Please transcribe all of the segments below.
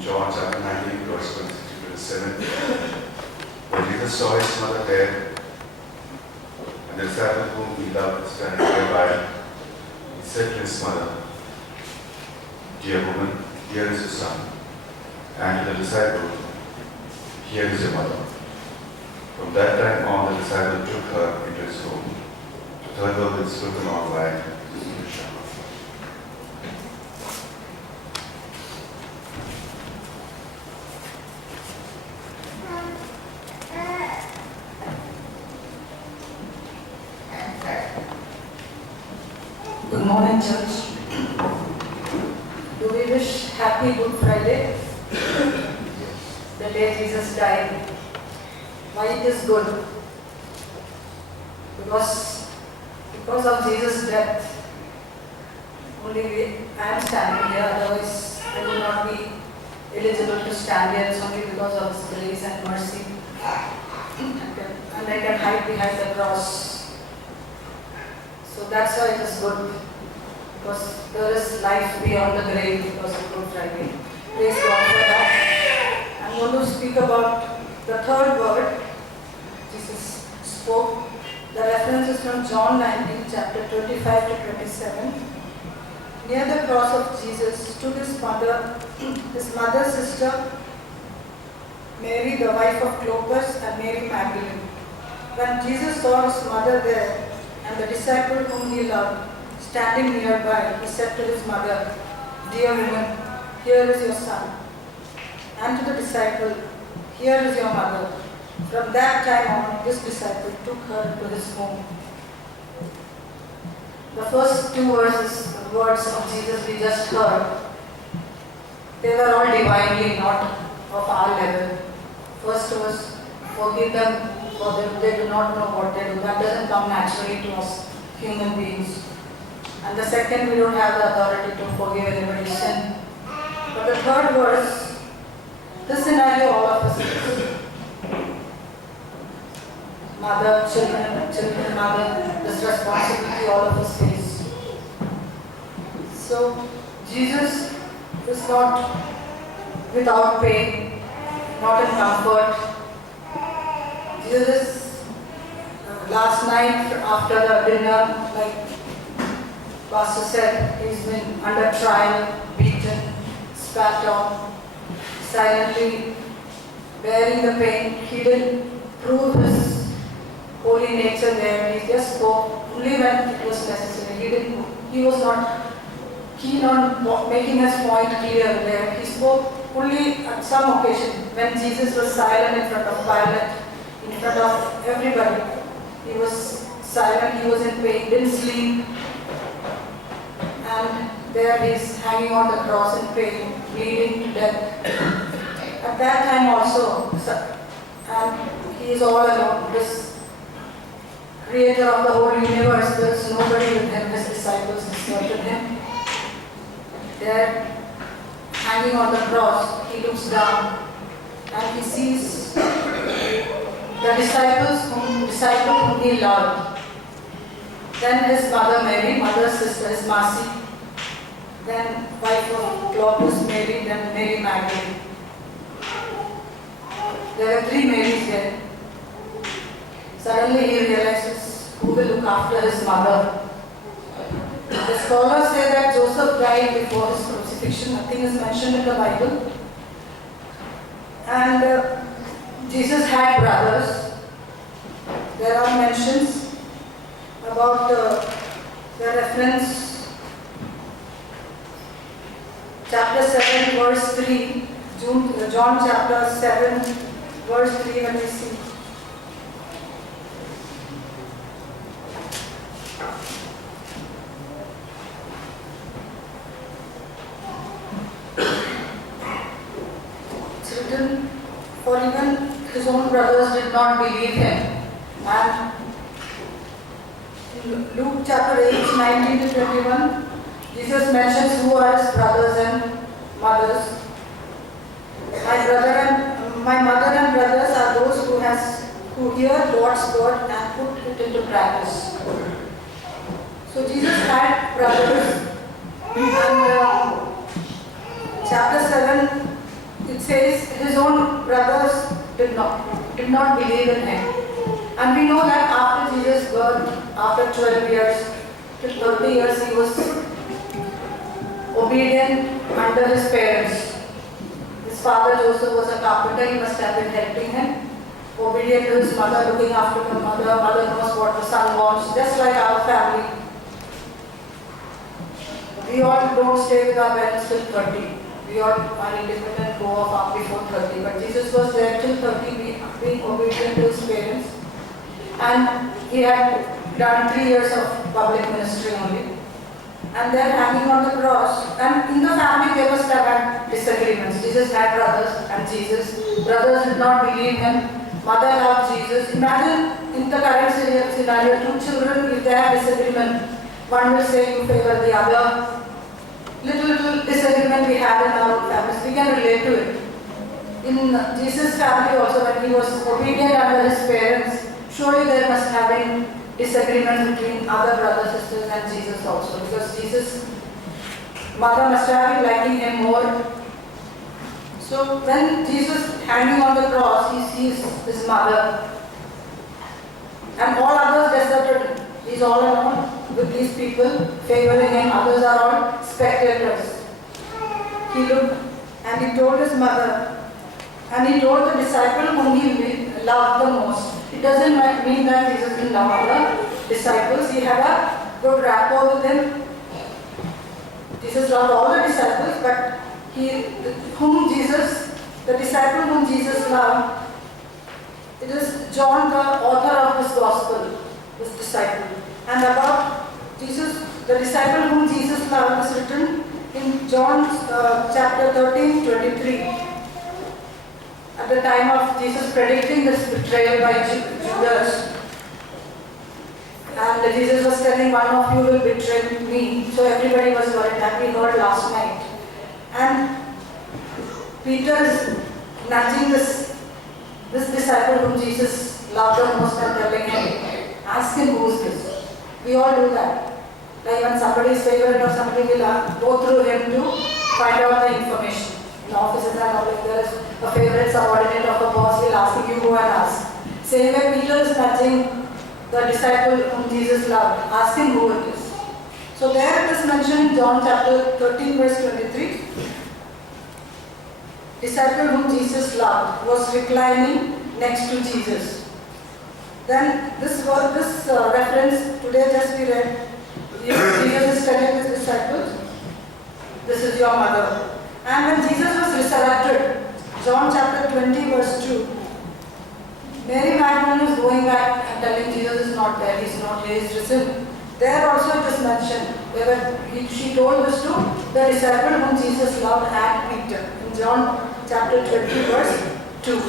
from John chapter 19, verse 26 to 27. When Jesus saw his mother there, and the disciple whom he loved standing nearby, he said to his mother, "Dear woman, here is your son." And to the disciple, "Here is your mother." From that time on, the disciple took her into his home. The third word is spoken online. Good morning, church. Do we wish happy Good Friday? The day Jesus died. Why it is good? Because of Jesus' death, only I am standing here, otherwise I would not be eligible to stand here. It's only because of His grace and mercy. And I can hide behind the cross. So that's why it is good. Because there is life beyond the grave because of Good Friday. Praise God for that. I'm going to speak about the third word Jesus spoke. The reference is from John 19, chapter 25 to 27. Near the cross of Jesus stood his mother's sister, Mary, the wife of Clopas, and Mary Magdalene. When Jesus saw his mother there and the disciple whom he loved standing nearby, he said to his mother, "Dear woman, here is your son." And to the disciple, "Here is your mother." From that time on, this disciple took her to his home. The first two words of Jesus we just heard, they were all divinely, not of our level. First was, "Forgive them, for they do not know what they do." That doesn't come naturally to us human beings. And the second, we don't have the authority to forgive anybody's sin. But the third verse, this scenario all of us face. Mother, children, mother, this responsibility all of us face. So, Jesus is not without pain, not in comfort. Jesus, last night after the dinner, like Pastor said, he's been under trial, beaten, spat on, silently bearing the pain. He didn't prove his holy nature there. He just spoke only when it was necessary. He was not keen on making his point clear there. He spoke only at some occasion when Jesus was silent in front of Pilate, in front of everybody. He was silent, he was in pain, didn't sleep. And there he is hanging on the cross in pain, bleeding to death. At that time also, and he is all alone. This creator of the whole universe, there is nobody with him. His disciples deserted him. There, hanging on the cross, he looks down and he sees the disciple whom he loved. Then his mother Mary, mother's sister is Marcy. Then wife of Clopas, Mary, then Mary Magdalene. There were three Marys there. Suddenly he realizes who will look after his mother. The scholars say that Joseph died before his crucifixion. Nothing is mentioned in the Bible. And Jesus had brothers. There are mentions about the reference. Chapter 7, verse 3. John chapter 7, verse 3, when we see. It's written, "For even his own brothers did not believe him." And in Luke chapter 8, 19 to 21, Jesus mentions who are his brothers and mothers. My mother and brothers are those who hear God's word and put it into practice. So Jesus had brothers, and chapter 7 it says his own brothers did not believe in him. And we know that after Jesus' birth, after 12 years, till 30 years, he was obedient under his parents. His father Joseph was a carpenter, he must have been helping him. Obedient to his mother, looking after the mother, mother knows what the son wants, just like our family. We all don't stay with our parents till 30. We all are independent, go off before 30. But Jesus was there till 30, being obedient to his parents. And he had done 3 years of public ministry only. And then hanging on the cross. And in the family they must have had disagreements. Jesus had brothers, and brothers did not believe him. Mother loved Jesus. Imagine in the current scenario, 2 children, if they have disagreement, one will say you favor the other. Little disagreement we have in our own families, we can relate to it. In Jesus' family also, when he was obedient under his parents, surely there must have been disagreement between other brothers, sisters and Jesus also, because Jesus' mother must have been liking him more. So when Jesus hanging on the cross, he sees his mother and all others deserted him. He is all alone with these people favoring him, others are all spectators. He looked and he told his mother, and he told the disciple whom he loved the most. It doesn't mean that Jesus didn't love other disciples. He had a good rapport with them. Jesus loved all the disciples, but the disciple whom Jesus loved, it is John, the author of this gospel, this disciple. And about Jesus, the disciple whom Jesus loved is written in John chapter 13:23. At the time of Jesus predicting this betrayal by Judas. And Jesus was telling, one of you will betray me. So everybody was worried, that we heard last night. And Peter is nudging this disciple whom Jesus loved the most and telling him, ask him who is this. We all do that. Like when somebody is favorite or somebody will go through him to find out the information. In offices and all, if there is a favorite subordinate of a boss, he'll ask you go and ask. Same way Peter is nudging the disciple whom Jesus loved, ask him who it is. So there it is mentioned in John chapter 13 verse 23. Disciple whom Jesus loved was reclining next to Jesus. Then this reference today just we read. Jesus is telling his disciples, this is your mother. And when Jesus was resurrected, John chapter 20 verse 2, Mary Magdalene is going back and telling Jesus is not there, he is not here, he is risen. There also it is mentioned, she told this to the disciple whom Jesus loved and Peter, in John chapter 20 verse 2.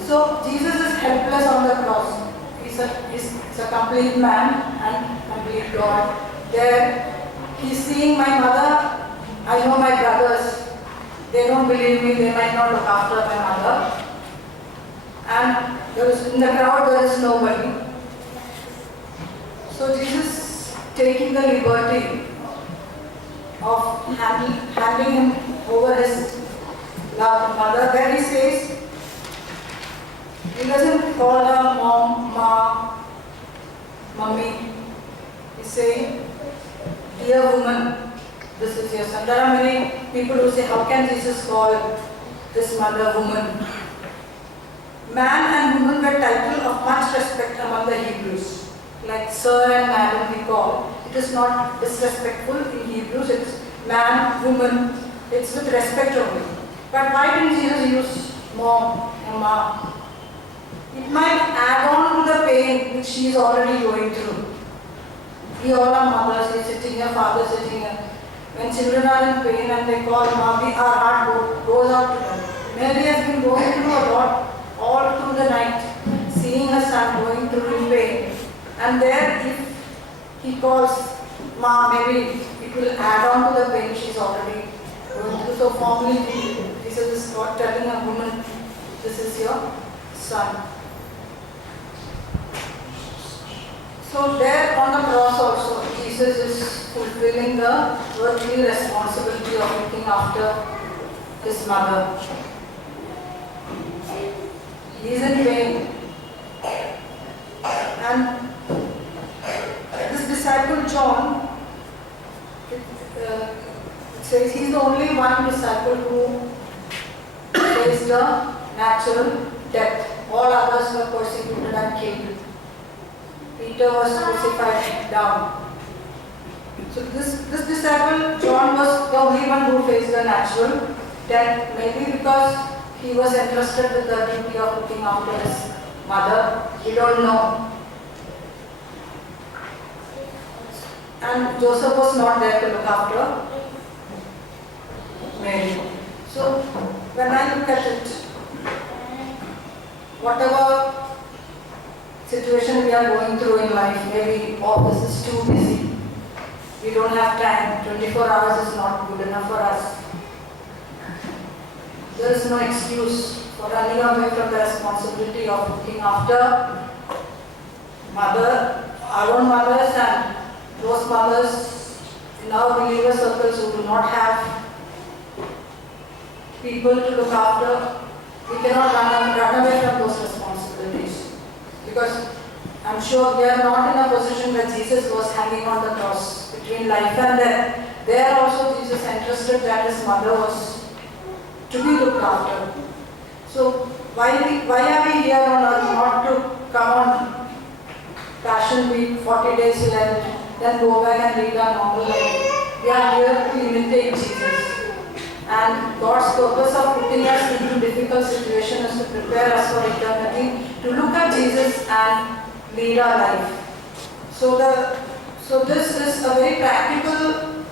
So Jesus is helpless on the cross. He's a complete man and complete God. There, he's seeing my mother. I know my brothers. They don't believe me. They might not look after my mother. And in the crowd there is nobody. So Jesus taking the liberty of handing him over his loved mother. There he says, he doesn't call her mom, ma, mummy. He's saying, dear woman, this is your son. There are many people who say, how can Jesus call this mother woman? Man and woman were titles of much respect among the Hebrews. Like sir and madam we call. It is not disrespectful in Hebrews. It's man, woman. It's with respect only. But why didn't Jesus use mom and ma? It might add on to the pain which she is already going through. We all are mothers, we sitting here, fathers sitting here. When children are in pain and they call mommy, our heart goes out to them. Mary has been going through a lot all through the night, seeing her son going through in pain. And there, if he calls ma, maybe it will add on to the pain she's already going through. So formally, Jesus is not telling a woman, this is your son. So there on the cross also, Jesus is fulfilling the earthly responsibility of looking after his mother. He is in pain. And this disciple John, it says he's the only one disciple who faced a natural death. All others were persecuted and killed. Peter was crucified down. So this disciple John was the only one who faced a natural death, maybe because he was entrusted with the duty of looking after his mother. We don't know. And Joseph was not there to look after Mary. So when I look at it, whatever situation we are going through in life, maybe office is too busy, we don't have time, 24 hours is not good enough for us. There is no excuse for running away from the responsibility of looking after our own mothers and those mothers in our believer circles who do not have people to look after. We cannot run away from those responsibilities, because I'm sure we are not in a position where Jesus was hanging on the cross between life and death. There also Jesus entrusted that his mother was to be looked after. So why are we here on earth? Not to come on Passion Week, 40 days Lent, then go back and lead our normal life. We are here to imitate Jesus. And God's purpose of putting us into difficult situations is to prepare us for eternity, to look at Jesus and lead our life. So this is a very practical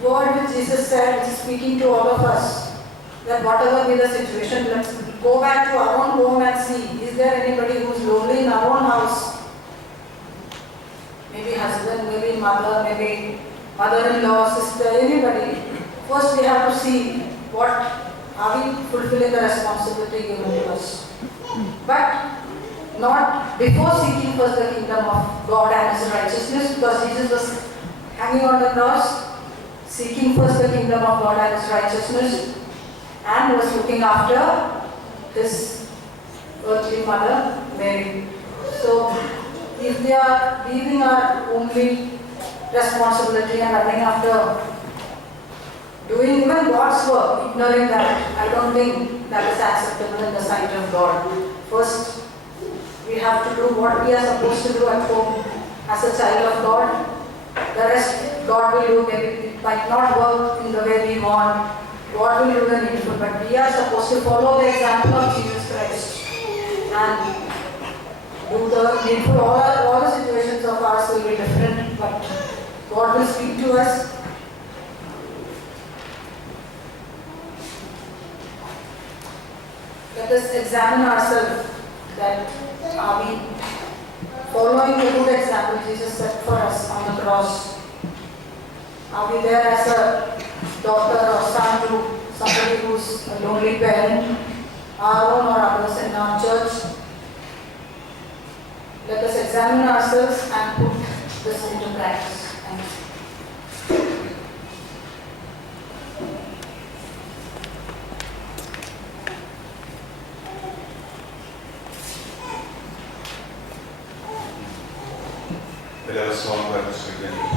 word which Jesus said, which is speaking to all of us, that whatever be the situation, let's go back to our own home and see, is there anybody who is lonely in our own house? Maybe husband, maybe mother, maybe mother-in-law, sister, anybody. First we have to see what are we fulfilling the responsibility given to us. But not before seeking first the kingdom of God and his righteousness, because Jesus was hanging on the cross, seeking first the kingdom of God and his righteousness, and was looking after his earthly mother, Mary. So if we are leaving our only responsibility and running after doing even God's work, ignoring that, I don't think that is acceptable in the sight of God. First, we have to do what we are supposed to do at home as a child of God. The rest God will do. Maybe it might not work in the way we want. God will do the needful, but we are supposed to follow the example of Jesus Christ and do the needful. All the situations of ours will be different, but God will speak to us. Let us examine ourselves, that are we following the good example Jesus set for us on the cross? Are we there as a daughter or son to somebody who's a lonely parent, our own or others in our church? Let us examine ourselves and put this into practice. Thanks. There are song by Mr. Glenn.